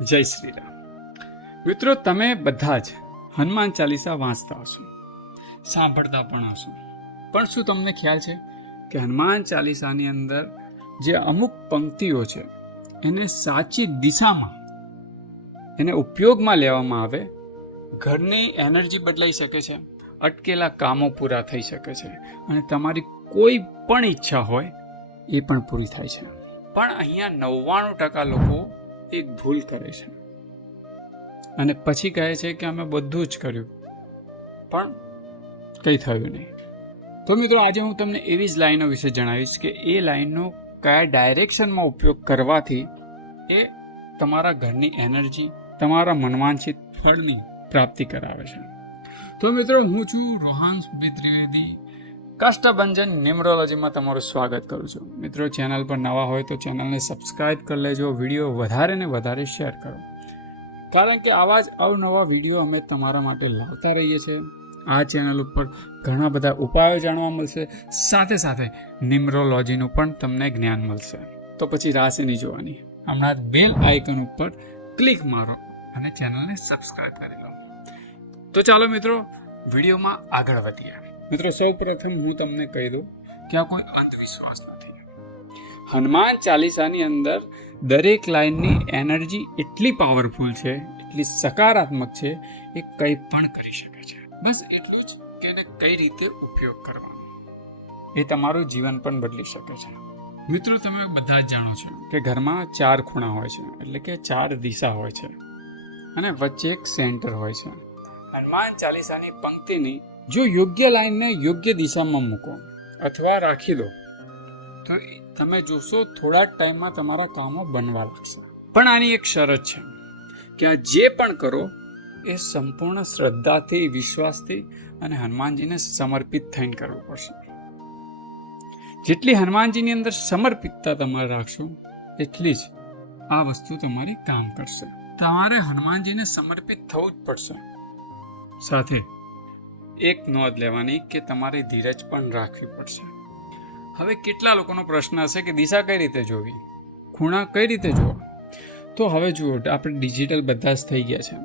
જય શ્રી રામ. મિત્રો, તમે બધા જ હનુમાન ચાલીસા વાંચતા હશો, સાંભળતા પણ હશો, પણ શું તમને ખ્યાલ છે કે હનુમાન ચાલીસાની અંદર જે અમુક પંક્તિઓ છે એને સાચી દિશામાં એને ઉપયોગમાં લેવામાં આવે, ઘરની એનર્જી બદલાઈ શકે છે, અટકેલા કામો પૂરા થઈ શકે છે અને તમારી કોઈ પણ ઈચ્છા હોય એ પણ પૂરી થાય છે. પણ અહીંયા 99% લોકો એક ભૂલ કરે છે અને પછી કહે છે કે અમે બધું જ કર્યું પણ કંઈ થયું નહીં. તો મિત્રો, આજે હું તમને એવી જ લાઈનો વિશે જણાવીશ કે એ લાઈનનો કયા ડાયરેક્શનમાં ઉપયોગ કરવાથી એ તમારા ઘરની એનર્જી, તમારા મનવાંછિત ફળની પ્રાપ્તિ કરાવે છે. તો મિત્રો, હું છું રોહાન ત્રિવેદી, કષ્ટભંજન ન્યુમરોલોજીમાં તમારું સ્વાગત કરું છું. મિત્રો, ચેનલ પર નવા હોય તો ચેનલને સબસ્ક્રાઇબ કરી લેજો, વિડીયો વધારે ને વધારે શેર કરો, કારણ કે આવા જ અવનવા વિડીયો અમે તમારા માટે લાવતા રહીએ છીએ. આ ચેનલ ઉપર ઘણા બધા ઉપાયો જાણવા મળશે, સાથે સાથે ન્યુમરોલોજીનું પણ તમને જ્ઞાન મળશે. તો પછી રાહ શેની જોવાની, હમણાં બેલ આઇકન ઉપર ક્લિક મારો અને ચેનલને સબસ્ક્રાઇબ કરી લો. તો ચાલો મિત્રો, વિડીયોમાં આગળ વધીએ. મિત્રો, સૌ પ્રથમ હું તમને કહી દઉં કે આ કોઈ અંધવિશ્વાસ નથી. હનુમાન ચાલીસાની અંદર દરેક લાઈનની એનર્જી એટલી પાવરફુલ છે, એટલી સકારાત્મક છે, એ કંઈ પણ કરી શકે છે. બસ એટલું જ કે એને કઈ રીતે ઉપયોગ કરવાનો એ તમારું જીવન પણ બદલી શકે છે. મિત્રો, તમે બધા જ જાણો છો કે ઘરમાં 4 ખૂણા હોય છે, એટલે કે 4 દિશા હોય છે અને વચ્ચે એક સેન્ટર હોય છે. હનુમાન ચાલીસાની પંક્તિની જો યોગ્ય લાઈનને યોગ્ય દિશામાં મૂકો અથવા રાખી દો તો તમે જોશો થોડા જ ટાઈમમાં તમારા કામો બનવા લાગશે. પણ આની એક શરત છે કે આ જે પણ કરો એ સંપૂર્ણ શ્રદ્ધાથી, વિશ્વાસથી અને હનુમાનજીને સમર્પિત થઈને કરવું પડશે. જેટલી હનુમાનજીની અંદર સમર્પિતતા તમારે રાખશો એટલી જ આ વસ્તુ તમારી કામ કરશે. તમારે હનુમાનજીને સમર્પિત થવું જ પડશે. સાથે એક નોંધ લેવાની કે તમારે ધીરજ પણ રાખવી પડશે. હવે કેટલા લોકોનો પ્રશ્ન હશે કે દિશા કઈ રીતે જોવી, ખૂણા કઈ રીતે જોવા? તો હવે જુઓ, આપણે ડિજિટલ બધા જ થઈ ગયા છે.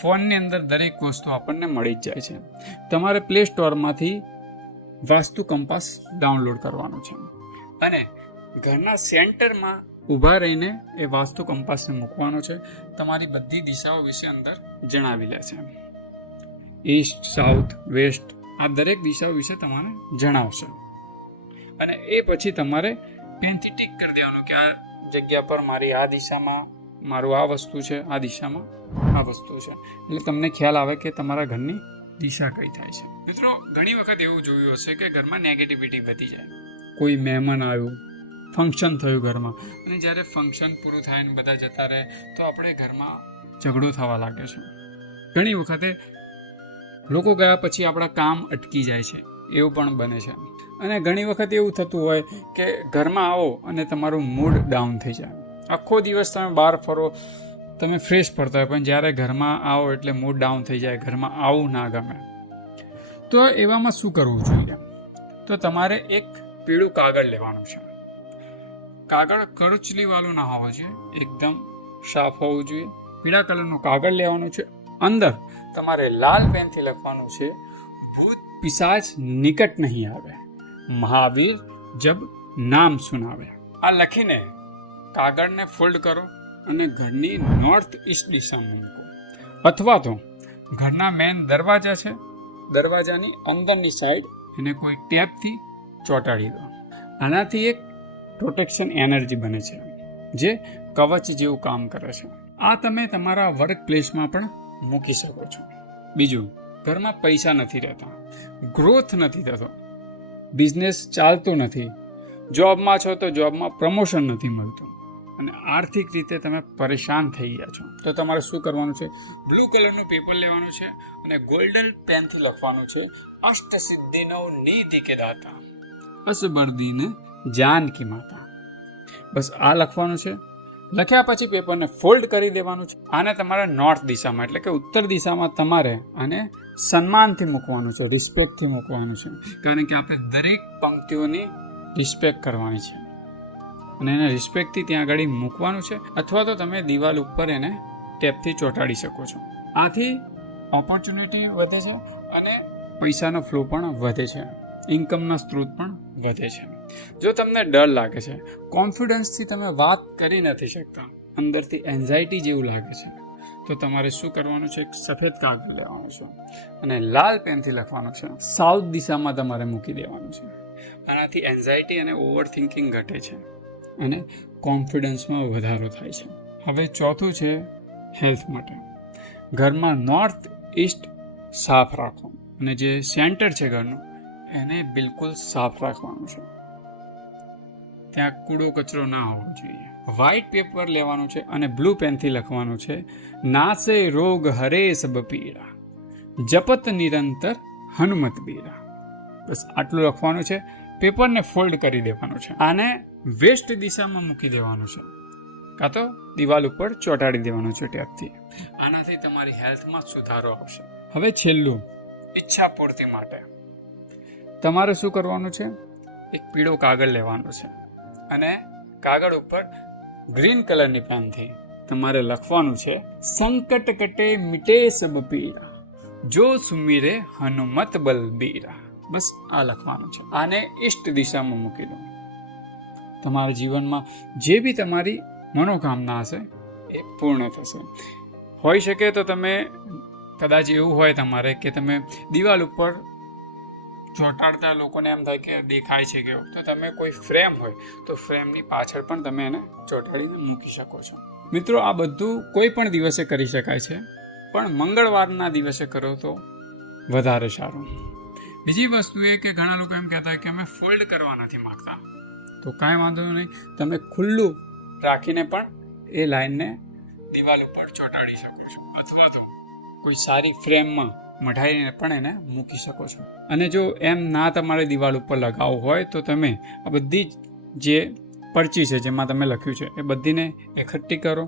ફોનની અંદર દરેક વસ્તુ આપણને મળી જ જાય છે. તમારે પ્લે સ્ટોરમાંથી વાસ્તુ કંપાસ ડાઉનલોડ કરવાનું છે અને ઘરના સેન્ટરમાં ઊભા રહીને એ વાસ્તુ કંપાસને મૂકવાનો છે. તમારી બધી દિશાઓ વિશે અંદર જણાવી લે છે. ઈસ્ટ, સાઉથ, વેસ્ટ, આ દરેક દિશાઓ વિશે તમારે જણાવશે અને એ પછી તમારે પેનથી ટીક કરી દેવાનું કે આ જગ્યા પર મારી આ દિશામાં મારું આ વસ્તુ છે, આ દિશામાં આ વસ્તુ છે. એટલે તમને ખ્યાલ આવે કે તમારા ઘરની દિશા કઈ થાય છે. મિત્રો, ઘણી વખત એવું જોયું હશે કે ઘરમાં નેગેટિવિટી વધી જાય. કોઈ મહેમાન આવ્યું, ફંક્શન થયું ઘરમાં, અને જ્યારે ફંક્શન પૂરું થાય ને બધા જતા રહે તો આપણે ઘરમાં ઝઘડો થવા લાગે છે. ઘણી વખતે લોકો ગયા પછી આપણા કામ અટકી જાય છે, એવું પણ બને છે. અને ઘણી વખત એવું થતું હોય કે ઘરમાં આવો અને તમારું મૂડ ડાઉન થઈ જાય. આખો દિવસ તમે બહાર ફરો, તમે ફ્રેશ પડતા હોય, પણ જ્યારે ઘરમાં આવો એટલે મૂડ ડાઉન થઈ જાય, ઘરમાં આવું ના ગમે. તો એવામાં શું કરવું જોઈએ? તો તમારે એક પીળું કાગળ લેવાનું છે. કાગળ કરચલીવાળું ના હોવું જોઈએ, એકદમ સાફ હોવું જોઈએ. પીળા કલરનું કાગળ લેવાનું છે. અંદર તમારે લાલ પેનથી લખવાનું છે, ભૂત પિશાચ નિકટ નહીં આવે, મહાવીર જબ નામ સુનાવે. આ લખીને કાગળને ફોલ્ડ કરો અને ઘરની નોર્થ ઈસ્ટ દિશામાં મૂકો, અથવા તો ઘરના મેન દરવાજા છે, દરવાજાની અંદરની સાઈડ એને કોઈ ટેપથી ચોંટાડી દો. આનાથી એક પ્રોટેક્શન એનર્જી બને છે, જે કવચ જેવું કામ કરે છે. આ તમે તમારા વર્ક પ્લેસમાં પણ મૂકી શકો છો. બીજું, ઘરમાં પૈસા નથી રહેતા, ગ્રોથ નથી થતો, બિઝનેસ ચાલતો નથી, જોબમાં છો તો જોબમાં પ્રમોશન નથી મળતું અને આર્થિક રીતે તમે પરેશાન થઈ ગયા છો, તો તમારે શું કરવાનું છે? બ્લુ કલરનું પેપર લેવાનું છે અને ગોલ્ડન પેનથી લખવાનું છે, અષ્ટસિદ્ધિનો નિધિ કે દાતા, અસબરદીને જાનકી માતા. બસ આ લખવાનું છે. લખ્યા પછી પેપરને ફોલ્ડ કરી દેવાનું છે. આને તમારે નોર્થ દિશામાં, એટલે કે ઉત્તર દિશામાં તમારે આને સન્માનથી મૂકવાનું છે, રિસ્પેક્ટથી મૂકવાનું છે, કારણ કે આપણે દરેક પંક્તિઓની રિસ્પેક્ટ કરવાની છે અને એને રિસ્પેક્ટથી ત્યાં આગળ મૂકવાનું છે. અથવા તો તમે દિવાલ ઉપર એને ટેપથી ચોંટાડી શકો છો. આથી ઓપોર્ચ્યુનિટી વધે છે અને પૈસાનો ફ્લો પણ વધે છે, ઇન્કમના સ્ત્રોત પણ વધે છે. જો તમને ડર લાગે છે, કોન્ફિડન્સથી તમે વાત કરી નથી શકતા, અંદરથી એન્ઝાયટી જેવું લાગે છે, તો તમારે શું કરવાનું છે? એક સફેદ કાગળ લેવાનું છે અને લાલ પેનથી લખવાનું છે. સાઉથ દિશામાં તમારે મૂકી દેવાનું છે. આનાથી એન્ઝાયટી અને ઓવર થિંકિંગ ઘટે છે અને કોન્ફિડન્સમાં વધારો થાય છે. હવે ચોથું છે હેલ્થ માટે. ઘરમાં નોર્થ ઇસ્ટ સાફ રાખો અને જે સેન્ટર છે ઘરનું એને બિલકુલ સાફ રાખવાનું છે. ત્યાં કૂડો કચરો ના હોવો જોઈએ. વ્હાઇટ પેપર લેવાનું છે અને બ્લુ પેનથી લખવાનું છે, નાસે રોગ હરે સબ પીડા, જપત નિરંતર હનુમત બીરા. બસ આટલું લખવાનું છે. પેપરને ફોલ્ડ કરી દેવાનું છે. આને વેસ્ટ દિશામાં મૂકી દેવાનું છે, કાં તો દિવાલ ઉપર ચોંટાડી દેવાનું છે ટેપથી. આનાથી તમારી હેલ્થમાં સુધારો આવશે. હવે છેલ્લું, ઈચ્છા પૂર્તિ માટે તમારે શું કરવાનું છે? એક પીળો કાગળ લેવાનો છે અને કાગળ ઉપર ગ્રીન કલરની પેનથી તમારે લખવાનું છે, સંકટ કટે મિટે સબ પીડા, જો સુમીરે હનુમત બલબીરા. બસ આ લખવાનું છે. આને ઈષ્ટ દિશામાં મૂકી દો. તમારા જીવનમાં જે બી તમારી મનોકામના હશે એ પૂર્ણ થશે. હોઈ શકે તો તમે કદાચ એવું હોય તમારે કે તમે દિવાલ ઉપર ચોંટાડતા લોકોને એમ થાય કે દેખાય છે કેવો, તો તમે કોઈ ફ્રેમ હોય તો ફ્રેમની પાછળ પણ તમે એને ચોંટાડીને મૂકી શકો છો. મિત્રો, આ બધું કોઈ પણ દિવસે કરી શકાય છે, પણ મંગળવારના દિવસે કરો તો વધારે સારું. બીજી વસ્તુ એ કે ઘણા લોકો એમ કહેતા હોય કે અમે ફોલ્ડ કરવા નથી માગતા, તો કાંઈ વાંધો નહીં, તમે ખુલ્લું રાખીને પણ એ લાઈનને દિવાલ ઉપર ચોંટાડી શકો છો, અથવા તો કોઈ સારી ફ્રેમમાં મઢાઈને પણ એને મૂકી શકો છો. અને જો એમ ના તમારે દિવાલ ઉપર લગાવવું હોય તો તમે આ બધી જે પરચી છે જેમાં તમે લખ્યું છે એ બધીને એકઠી કરો,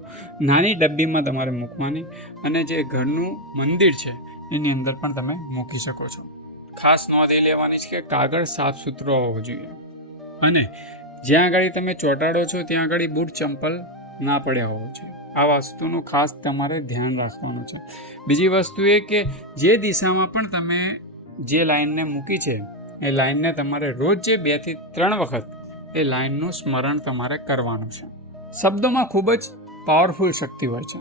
નાની ડબ્બીમાં તમારે મૂકવાની, અને જે ઘરનું મંદિર છે એની અંદર પણ તમે મૂકી શકો છો. ખાસ નોંધ એ લેવાની છે કે કાગળ સાફ સુથરો હોવો જોઈએ અને જ્યાં આગળ તમે ચોંટાડો છો ત્યાં આગળ બૂટ ચંપલ ના પડ્યા હોવો જોઈએ. આ વસ્તુનું ખાસ તમારે ધ્યાન રાખવાનું છે. બીજી વસ્તુ એ કે જે દિશામાં પણ તમે જે લાઈનને મૂકી છે એ લાઈનને તમારે રોજ જે 2 થી 3 વખત એ લાઈનનું સ્મરણ તમારે કરવાનું છે. શબ્દોમાં ખૂબ જ પાવરફુલ શક્તિ હોય છે.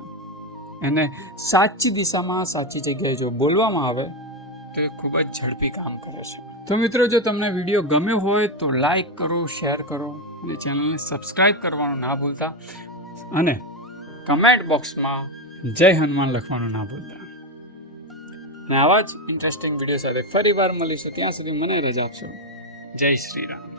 એને સાચી દિશામાં સાચી જગ્યાએ જો બોલવામાં આવે તો એ ખૂબ જ ઝડપી કામ કરે છે. તો મિત્રો, જો તમને વિડીયો ગમ્યો હોય તો લાઈક કરો, શેર કરો અને ચેનલને સબસ્ક્રાઈબ કરવાનું ના ભૂલતા, અને કમેન્ટ બોક્સમાં જય હનુમાન લખવાનું ના ભૂલતા. અને આવા જ ઇન્ટરેસ્ટિંગ વિડીયો સાથે ફરી વાર મળીશું. ત્યાં સુધી મને રજા આપશો. જય શ્રી રામ.